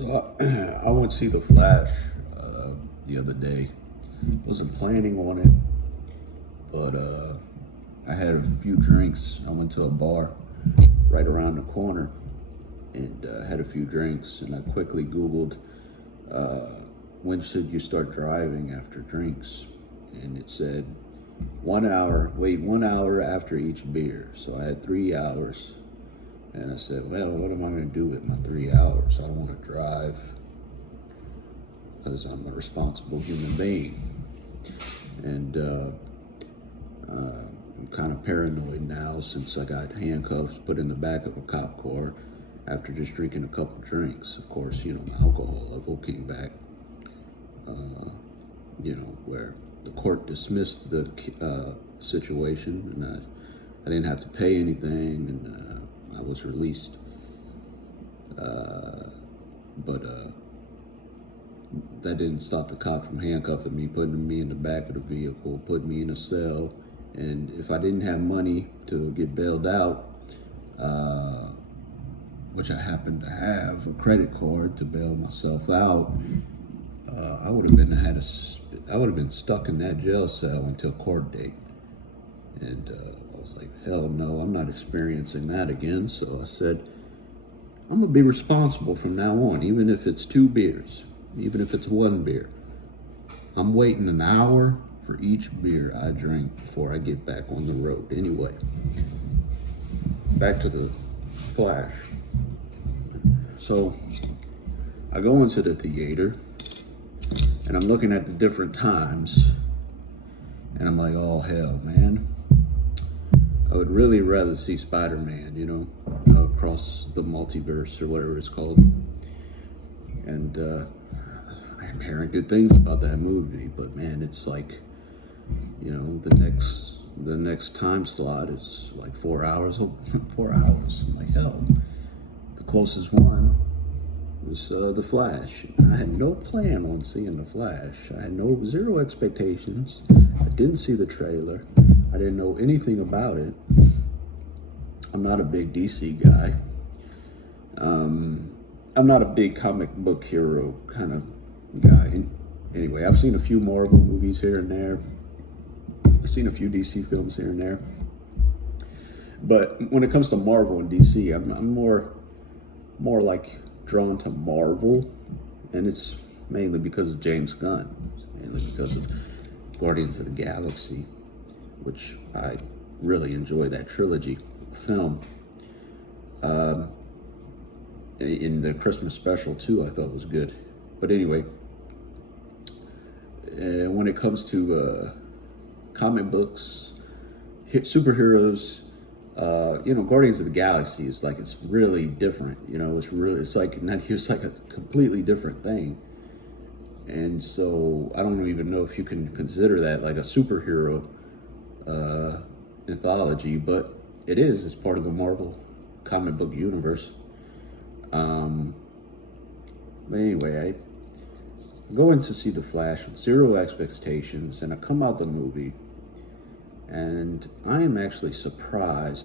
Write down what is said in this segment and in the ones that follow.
So I went to see The Flash the other day. Wasn't planning on it, but I had a few drinks. I went to a bar right around the corner and had a few drinks. And I quickly Googled uh, when should you start driving after drinks, and it said 1 hour. Wait 1 hour after each beer. So I had 3 hours. And I said, well, what am I going to do with my 3 hours? I don't want to drive because I'm a responsible human being. And I'm kind of paranoid now since I got handcuffs, put in the back of a cop car after just drinking a couple drinks. Of course, the alcohol level came back, where the court dismissed the situation, and I didn't have to pay anything, and I was released. But that didn't stop the cop from handcuffing me, putting me in the back of the vehicle, putting me in a cell. And if I didn't have money to get bailed out, which I happened to have a credit card to bail myself out, I would have been stuck in that jail cell until court date. And I was like, hell no, I'm not experiencing that again. So I said, I'm gonna be responsible from now on, even if it's 2 beers, even if it's 1 beer. I'm waiting an hour for each beer I drink before I get back on the road. Anyway, back to the Flash. So I go into the theater and I'm looking at the different times and I'm like, oh hell, man. I would really rather see Spider-Man, across the multiverse or whatever it's called. And I'm hearing good things about that movie, but man, it's like, the next time slot is like 4 hours. 4 hours. I'm like, hell. The closest one was The Flash. I had no plan on seeing The Flash. I had zero expectations. I didn't see the trailer. I didn't know anything about it. I'm not a big DC guy. I'm not a big comic book hero kind of guy. Anyway, I've seen a few Marvel movies here and there. I've seen a few DC films here and there. But when it comes to Marvel and DC, I'm more like drawn to Marvel, and it's mainly because of James Gunn, mainly because of Guardians of the Galaxy, which I really enjoy that trilogy film. In the Christmas special too, I thought was good. But anyway, when it comes to comic books, superheroes, Guardians of the Galaxy is like, it's really different. It's like a completely different thing. And so I don't even know if you can consider that like a superhero anthology, but it is. It's part of the Marvel comic book universe. But anyway, I go in to see The Flash with zero expectations, and I come out the movie, and I am actually surprised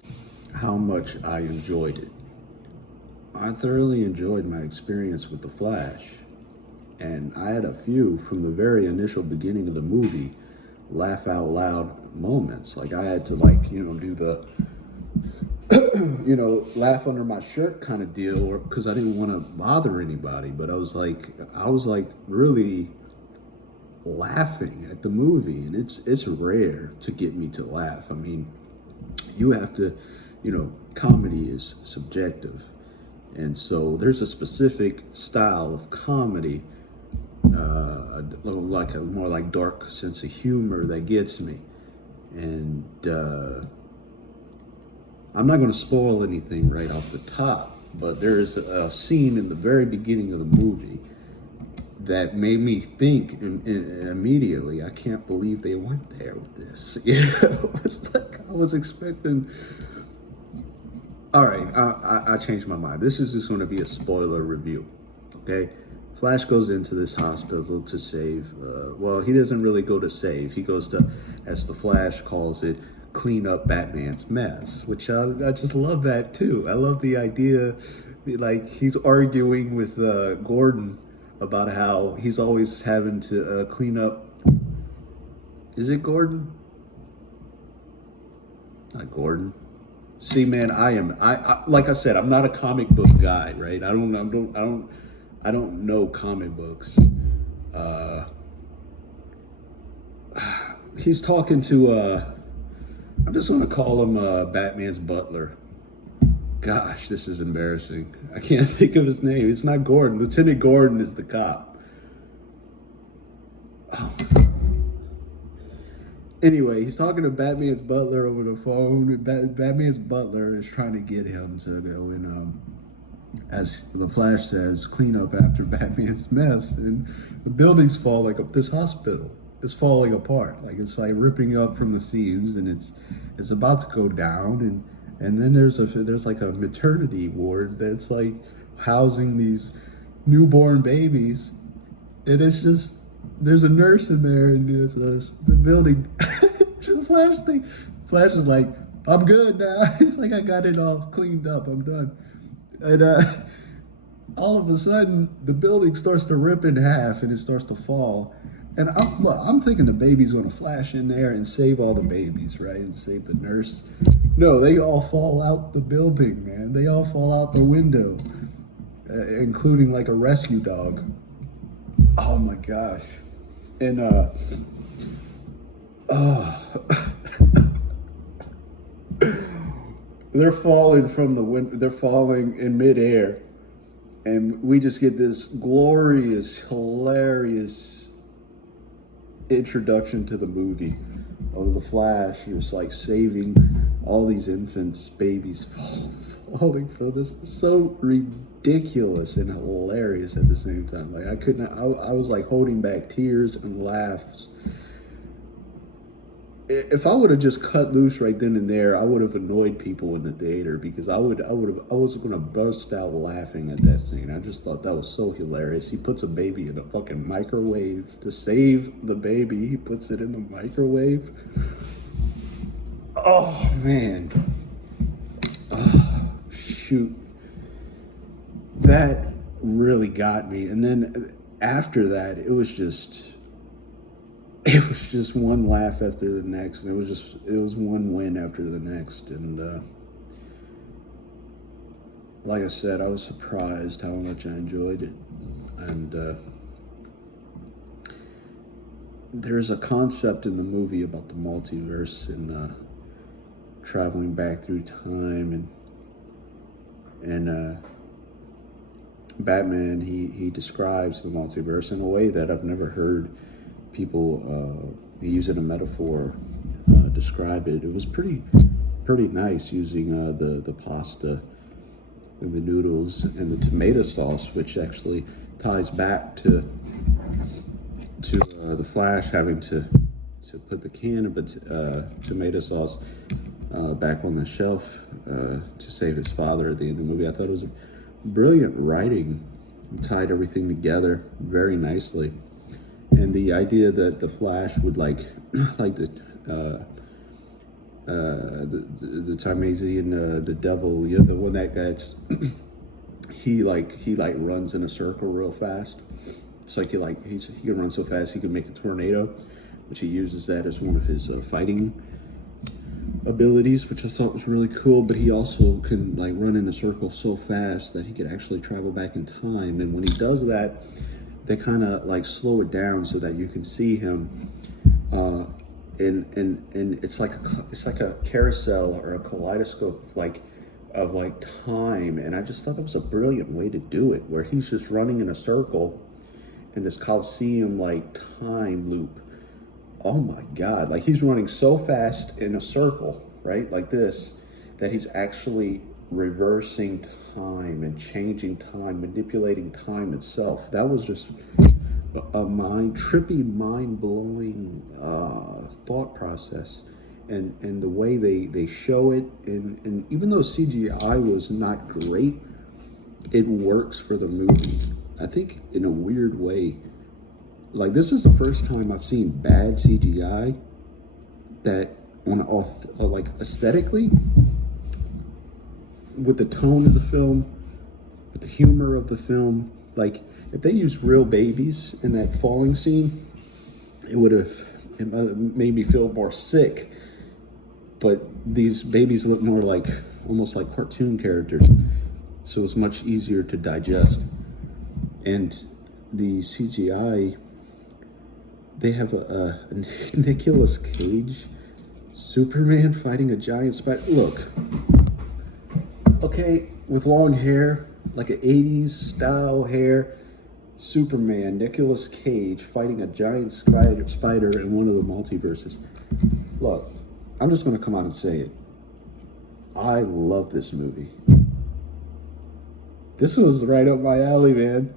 how much I enjoyed it. I thoroughly enjoyed my experience with The Flash, and I had a few from the very initial beginning of the movie laugh out loud moments. Like I had to do the laugh under my shirt kind of deal, or because I didn't want to bother anybody. But I was like really laughing at the movie, and it's rare to get me to laugh. I mean, you have to, comedy is subjective, and so there's a specific style of comedy, like a more like dark sense of humor that gets me, and I'm not going to spoil anything right off the top, but there's a scene in the very beginning of the movie that made me think immediately, I can't believe they went there with this. It's like I was expecting. All right, I changed my mind. This is just going to be a spoiler review, okay? Flash goes into this hospital to save, he doesn't really go to save. He goes to, as the Flash calls it, clean up Batman's mess, which I just love that too. I love the idea Like he's arguing with Gordon about how he's always having to clean up. Is it Gordon? Not Gordon. See, man, I like I said, I'm not a comic book guy, right? I don't know comic books. Uh, he's talking to I'm just gonna call him Batman's butler. Gosh, this is embarrassing. I can't think of his name. It's not Gordon. Lieutenant Gordon is the cop. Oh. Anyway, he's talking to Batman's butler over the phone. Batman's butler is trying to get him to go and, as the Flash says, clean up after Batman's mess. And the buildings fall like this hospital is falling apart. Like it's like ripping up from the seams, and it's about to go down. And then there's like a maternity ward that's like housing these newborn babies, and it's just there's a nurse in there, and the building. Flash is like, I'm good now. He's like, I got it all cleaned up. I'm done. And all of a sudden, the building starts to rip in half, and it starts to fall. And I'm thinking the baby's going to flash in there and save all the babies, right? And save the nurse. No, they all fall out the building, man. They all fall out the window, including like a rescue dog. Oh my gosh. And they're falling from the window. They're falling in midair, and we just get this glorious, hilarious introduction to the movie of the Flash. Just like saving all these infants, babies falling from this. So ridiculous and hilarious at the same time. Like I was like holding back tears and laughs. If I would have just cut loose right then and there, I would have annoyed people in the theater, because I was going to burst out laughing at that scene. I just thought that was so hilarious. He puts a baby in a fucking microwave to save the baby. He puts it in the microwave. Oh man. Oh, shoot. That really got me. And then after that, it was just one laugh after the next, and it was one win after the next. And like I said, I was surprised how much I enjoyed it. And there's a concept in the movie about the multiverse and traveling back through time, and Batman, he describes the multiverse in a way that I've never heard people using a metaphor describe it. It was pretty nice, using the pasta and the noodles and the tomato sauce, which actually ties back to the Flash having to put the can of tomato sauce back on the shelf to save his father at the end of the movie. I thought it was brilliant writing, tied everything together very nicely. And the idea that the Flash would like the Timasian, the devil, you know, the one that gets he runs in a circle real fast. It's like he can run so fast he can make a tornado, which he uses that as one of his fighting abilities, which I thought was really cool. But he also can like run in a circle so fast that he could actually travel back in time. And when he does that, they kind of like slow it down so that you can see him, and it's like a carousel or a kaleidoscope of time. And I just thought that was a brilliant way to do it, where he's just running in a circle in this Coliseum like time loop. Oh my God! Like he's running so fast in a circle, right, like this, that he's actually reversing time and changing time, manipulating time itself. That was just a mind-blowing thought process, and the way they show it, and even though CGI was not great, it works for the movie. I think in a weird way. Like this is the first time I've seen bad CGI that like aesthetically, with the tone of the film, with the humor of the film. Like, if they used real babies in that falling scene, it would have made me feel more sick. But these babies look more like, almost like cartoon characters, so it's much easier to digest. And the CGI, they have a Nicolas Cage Superman fighting a giant spider. Look, okay, with long hair, like an 80s style hair, Superman, Nicolas Cage fighting a giant spider in one of the multiverses. Look, I'm just going to come out and say it. I love this movie. This was right up my alley, man.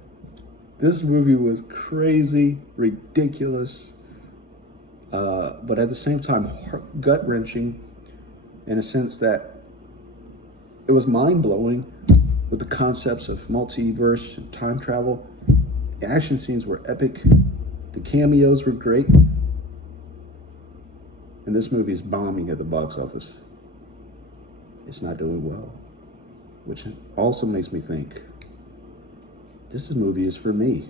This movie was crazy, ridiculous, but at the same time gut-wrenching, in a sense that it was mind-blowing with the concepts of multiverse and time travel. The action scenes were epic. The cameos were great. And this movie is bombing at the box office. It's not doing well. Which also makes me think, this movie is for me.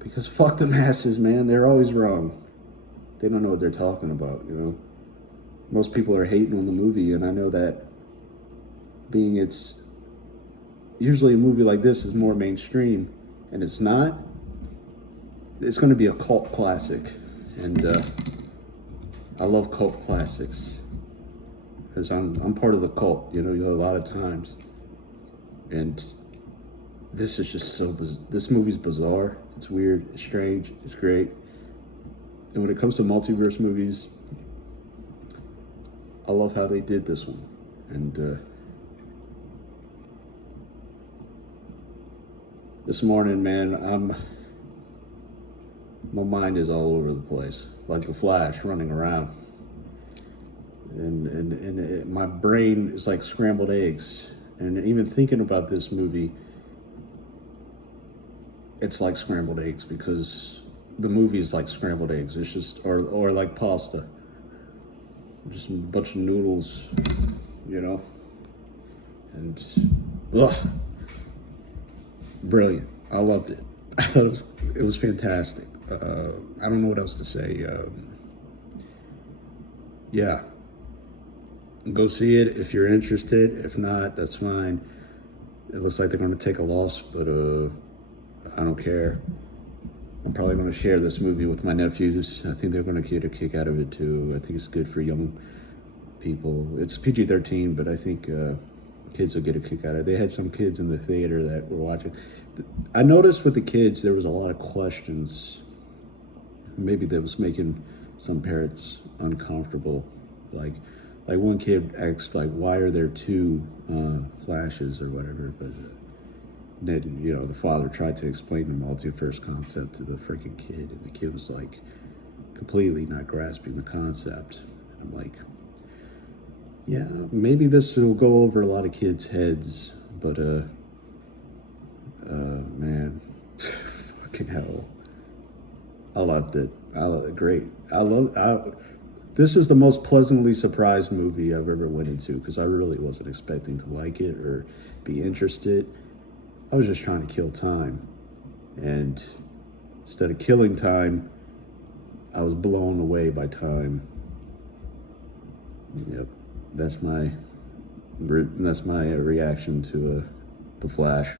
Because fuck the masses, man. They're always wrong. They don't know what they're talking about, you know. Most people are hating on the movie, and I know that being it's usually a movie like this is more mainstream, and it's not. It's going to be a cult classic, and I love cult classics because I'm part of the cult, you know, a lot of times, and this is just so this movie's bizarre. It's weird. It's strange. It's great. And when it comes to multiverse movies, I love how they did this one, and this morning, man, my mind is all over the place, like the Flash running around, and my brain is like scrambled eggs. And even thinking about this movie, it's like scrambled eggs, because the movie is like scrambled eggs. It's just, or like pasta, just a bunch of noodles, you know, and ugh. Brilliant. I loved it. I thought it was fantastic. I don't know what else to say. Yeah. Go see it if you're interested. If not, that's fine. It looks like they're going to take a loss, but I don't care. I'm probably going to share this movie with my nephews. I think they're going to get a kick out of it too. I think it's good for young people. It's PG-13, but I think kids will get a kick out of it. They had some kids in the theater that were watching. I noticed with the kids there was a lot of questions. Maybe that was making some parents uncomfortable. Like one kid asked, like, why are there two flashes or whatever? But then, you know, the father tried to explain the multiverse concept to the freaking kid, and the kid was like completely not grasping the concept. And I'm like, yeah, maybe this will go over a lot of kids' heads, but man, fucking hell, I loved it. Great. This is the most pleasantly surprised movie I've ever went into, because I really wasn't expecting to like it or be interested. I was just trying to kill time, and instead of killing time, I was blown away by time. Yep. That's my reaction to The Flash.